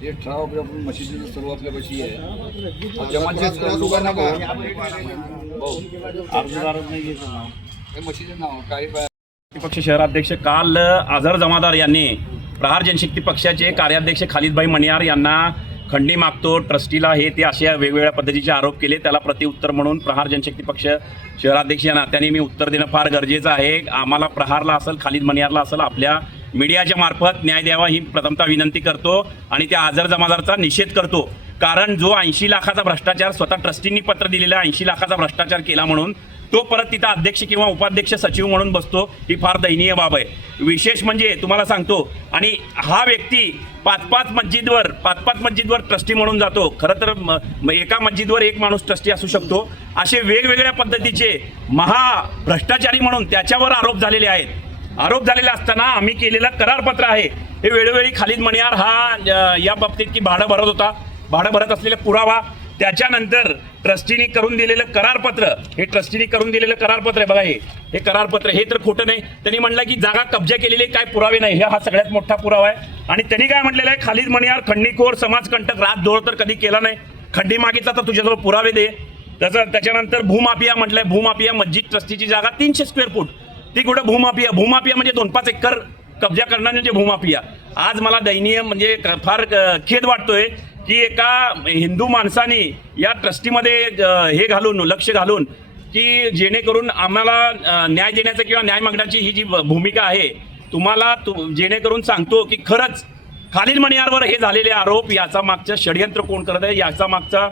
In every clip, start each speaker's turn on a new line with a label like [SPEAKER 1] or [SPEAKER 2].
[SPEAKER 1] हे ठराव आपल्या आपण मशिदीचं सर्व आपल्यापाशी आहे. लोकांना हे मशिदीचं नाव काही
[SPEAKER 2] पक्ष शहराध्यक्ष काल आझर जमादार यांनी प्रहार जनशक्ती पक्षाचे कार्याध्यक्ष खालिदभाई मणियार यांना खंडी मागतो ट्रस्टीला हे ते अशा वेगवेगळ्या पद्धतीचे आरोप केले. त्याला प्रतिउत्तर म्हणून प्रहार जनशक्ती पक्ष शहराध्यक्ष या नात्याने मी उत्तर देणं फार गरजेचं आहे. आम्हाला प्रहारला असेल खालिद मणियारला असेल आपल्या मीडियाच्या मार्फत न्याय द्यावा ही प्रथमता विनंती करतो आणि त्या आजर जमादारचा निषेध करतो. कारण जो ऐंशी लाखाचा भ्रष्टाचार स्वतः ट्रस्टींनी पत्र दिलेला ऐंशी लाखाचा भ्रष्टाचार केला म्हणून तो परत तिथं अध्यक्ष किंवा उपाध्यक्ष सचिव म्हणून बसतो ही फार दयनीय बाब आहे. विशेष म्हणजे तुम्हाला सांगतो आणि हा व्यक्ती पाच पाच मस्जिदवर पाच पाच मस्जिदवर ट्रस्टी म्हणून जातो. खरं तर म- एका मस्जिदवर एक माणूस ट्रस्टी असू शकतो. असे वेगवेगळ्या पद्धतीचे महाभ्रष्टाचारी म्हणून त्याच्यावर आरोप झालेले आहेत. आरोप झालेला असताना आम्ही केलेलं करारपत्र आहे. हे वेळोवेळी खालिद मणियार हा या बाबतीत की भाडं भरत होता. भाडं भरत असलेला पुरावा त्याच्यानंतर ट्रस्टीने करून दिलेलं करारपत्र हे ट्रस्टीने करून दिलेलं करारपत्र आहे बघा हे. हे करारपत्र हे तर खोटं नाही. त्यांनी म्हणलं की जागा कब्जा केलेली काय पुरावे नाही. हे हा सगळ्यात मोठा पुरावा आहे. आणि त्यांनी काय म्हटलेलं आहे? खालिद मणियार खंडीखोर समाजकंटक रात धोळ तर कधी केला नाही. खंडी मागितला तर तुझ्याजवळ पुरावे दे. तसं त्याच्यानंतर भूमाफिया म्हटलंय. भूमाफिया मस्जिद ट्रस्टीची जागा तीनशे स्क्वेअर फूट. ती कुठं भूमाफिया? भूमाफिया म्हणजे दोन पाच एकर कब्जा करणारे म्हणजे भूमाफिया. आज मला दयनीय म्हणजे फार खेद वाटतोय की एका हिंदू माणसाने या ट्रस्टीमध्ये हे घालून लक्ष घालून की जेणेकरून आम्हाला न्याय देण्याचं किंवा न्याय मागण्याची ही जी भूमिका आहे तुम्हाला तु- जेणेकरून सांगतो की खरंच खालील मणियारवर हे झालेले आरोप याचा मागचं षडयंत्र कोण करत आहे? याचा मागचा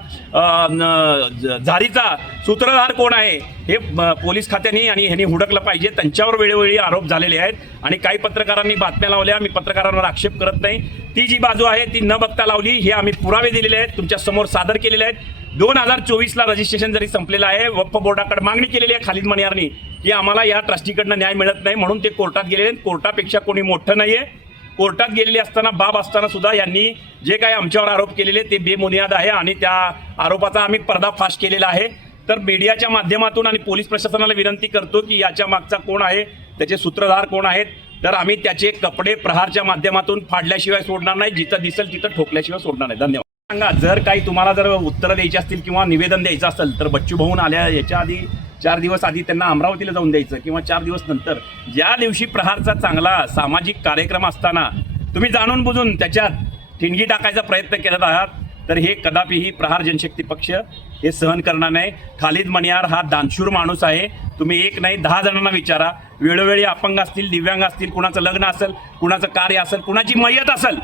[SPEAKER 2] झारीचा सूत्रधार कोण आहे? हे पोलीस खात्याने आणि ह्यांनी हुडकलं पाहिजे. त्यांच्यावर वेळोवेळी आरोप झालेले आहेत आणि काही पत्रकारांनी बातम्या लावल्या. मी पत्रकारांवर आक्षेप करत नाही. ती जी बाजू आहे ती न बघता लावली. हे आम्ही पुरावे दिलेले आहेत. तुमच्यासमोर सादर केलेले आहेत. दोन हजार चोवीसला रजिस्ट्रेशन जरी संपलेलं आहे वक्फ बोर्डाकडे मागणी केलेली आहे खालिद मणियारनी की आम्हाला या ट्रस्टीकडनं न्याय मिळत नाही म्हणून ते कोर्टात गेलेले आहेत. कोर्टापेक्षा कोणी मोठं नाही आहे कोर्टात गेलेले असताना बाब असताना सुद्धा यांनी जे काही आमच्यावर आरोप केलेले ते बेबुनियाद आहे आणि त्या आरोपाचा आम्ही पर्दाफाश केलेला आहे. तर मीडियाच्या माध्यमातून आणि पोलीस प्रशासनाला विनंती करतो की याच्या मागचा कोण आहे त्याचे सूत्रधार कोण आहेत तर आम्ही त्याचे कपडे प्रहारच्या माध्यमातून फाडल्याशिवाय सोडणार नाही जिथं दिसेल तिथं ठोकल्याशिवाय सोडणार नाही. धन्यवाद. सांगा जर काही तुम्हाला जर उत्तरं द्यायची असतील किंवा निवेदन द्यायचं असेल तर बच्चू भाऊन आल्या याच्या आधी चार दिवस आधी त्यांना अमरावतीला जाऊन द्यायचं किंवा चार दिवस नंतर ज्या दिवशी प्रहारचा चांगला सामाजिक कार्यक्रम असताना तुम्ही जाणून बुजून त्याच्यात ठिणगी टाकायचा प्रयत्न करत आहात तर हे कदापिही प्रहार जनशक्ती पक्ष हे सहन करणार नाही. खालिद मणियार हा दानशूर माणूस आहे. तुम्ही एक नाही दहा जणांना विचारा. वेळोवेळी अपंग असतील दिव्यांग असतील कुणाचं लग्न असेल कुणाचं कार्य असेल कुणाची मयत असेल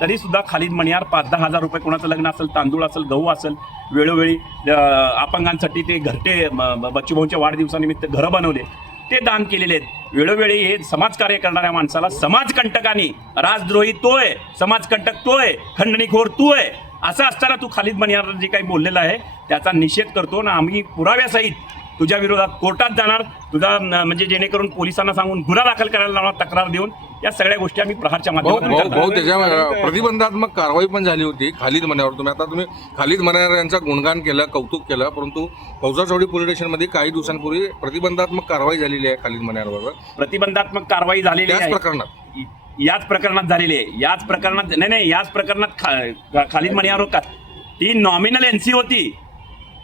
[SPEAKER 2] तरी सुद्धा खालिद मणियार पाच दहा हजार रुपये कोणाचं लग्न असेल तांदूळ असेल गहू असेल वेळोवेळी अपंगांसाठी ते घरटे बच्चूभाऊच्या वाढदिवसानिमित्त घरं बनवले. ते दान केलेले आहेत. वेळोवेळी हे समाजकार्य करणाऱ्या माणसाला समाजकंटकानी राजद्रोही तोय समाजकंटक तोय खंडणीखोर तू आहे असं असताना तू खालिद मणियार जे काही बोललेलं आहे त्याचा निषेध करतो ना आम्ही पुराव्यासहित तुझ्या विरोधात कोर्टात जाणार. तुझा म्हणजे जेणेकरून पोलिसांना सांगून गुन्हा दाखल करायला लावणार तक्रार देऊन या सगळ्या गोष्टी आम्ही प्रहारच्या माध्यमातून
[SPEAKER 3] त्याच्या प्रतिबंधात्मक कारवाई पण झाली होती खालिद मण्यावर तुम्ही आता तुम्ही खालिद मण्यावर यांचं गुणगान केलं कौतुक केलं परंतु फौजाचौडी पोलीस स्टेशनमध्ये काही दिवसांपूर्वी प्रतिबंधात्मक कारवाई झालेली आहे खालिद मण्यावर
[SPEAKER 2] प्रतिबंधात्मक कारवाई झालेली आहे.
[SPEAKER 3] प्रकरणात?
[SPEAKER 2] याच प्रकरणात झालेली आहे. याच प्रकरणात नाही नाही याच प्रकरणात खालिद मणियार का? ती नॉमिनल एनसी होती.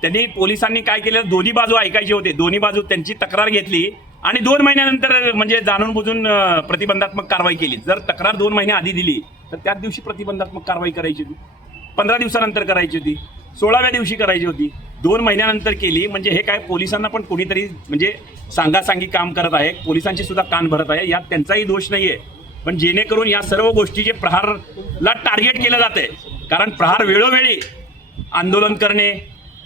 [SPEAKER 2] त्यांनी पोलिसांनी काय केलं? दोन्ही बाजू ऐकायचे होते. दोन्ही बाजू त्यांची तक्रार घेतली. आणि दोन महिन्यानंतर म्हणजे जाणून बुजून प्रतिबंधात्मक कारवाई केली. जर तक्रार दोन महिने आधी दिली तर त्याच दिवशी प्रतिबंधात्मक कारवाई करायची होती. पंधरा दिवसानंतर करायची होती. सोळाव्या दिवशी करायची होती. दोन महिन्यानंतर केली म्हणजे हे काय पोलिसांना पण कोणीतरी म्हणजे सांगासांगी काम करत आहे. पोलिसांची सुद्धा कान भरत आहे. यात त्यांचाही दोष नाही आहे पण जेणेकरून या सर्व गोष्टीचे प्रहारला टार्गेट केलं जाते कारण प्रहार वेळोवेळी आंदोलन करणे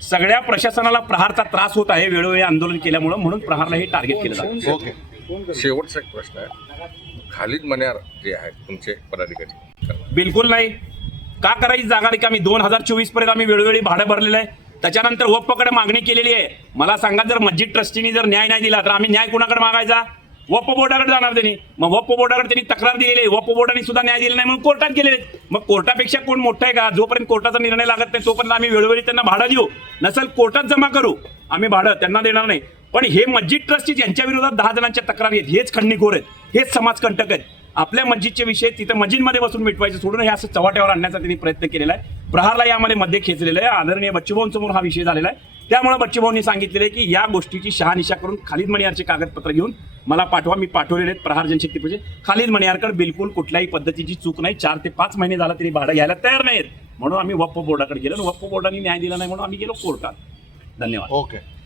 [SPEAKER 2] सगळ्या प्रशासनाला प्रहारचा त्रास होत आहे वेळोवेळी आंदोलन केल्यामुळं म्हणून प्रहारला हे टार्गेट केलं जातं.
[SPEAKER 3] ओके. शेवटचा एक प्रश्न आहे. खालिद मण्यार जे आहेत तुमचे पदाधिकारी.
[SPEAKER 2] बिलकुल नाही. का करायची जागा रिकामी दोन हजार चोवीसपर्यंत आम्ही वेळोवेळी भाडं भरलेलं आहे. त्याच्यानंतर वप्पकडे मागणी केलेली आहे. मला सांगा जर मस्जिद ट्रस्टीने जर न्याय नाही दिला तर आम्ही न्याय कुणाकडे मागायचा? वप्प बोर्डाकडे जाणार त्यांनी. मग वप्प बोर्डाकडे त्यांनी तक्रार दिलेली आहे. वप्प बोर्डाने सुद्धा न्याय दिला नाही म्हणून कोर्टात गेलेले मग कोर्टापेक्षा कोण मोठा आहे का? जोपर्यंत कोर्टाचा निर्णय लागत नाही तोपर्यंत आम्ही वेळोवेळी त्यांना भाडं देऊ. नसेल कोर्टात जमा करू. आम्ही भाडं त्यांना देणार नाही. पण हे मस्जिद ट्रस्टी यांच्या विरोधात दहा जणांच्या तक्रारी आहेत. हेच खंडणीखोर आहेत. हेच समाजकंटक आहेत. आपल्या मस्जिदचे विषय तिथं मस्जिदमध्ये बसून मिटवायचे सोडून हे असं चव्हाट्यावर आणण्याचा त्यांनी प्रयत्न केलेला आहे. प्रहारला यामध्ये मध्ये खेचलेलं आहे. आदरणीय बच्चूभाऊंसमोर हा विषय झालेला आहे. त्यामुळे बच्चूभाऊंनी सांगितलेलं आहे की या गोष्टीची शहानिशा करून खालिद मणियारचे कागदपत्र घेऊन मला पाठवा. मी पाठवलेले आहेत प्रहार जनशक्ती पूजे खालिद मणियारकर बिलकुल कुठल्याही पद्धतीची चूक नाही. चार ते पाच महिने झाला तरी भाडं घ्यायला तयार नाहीत. म्हणून आम्ही वप्प बोर्डाकडे गेलो आणि वप्प बोर्डाने न्याय दिला नाही म्हणून आम्ही गेलो कोर्टात. धन्यवाद.
[SPEAKER 3] ओके.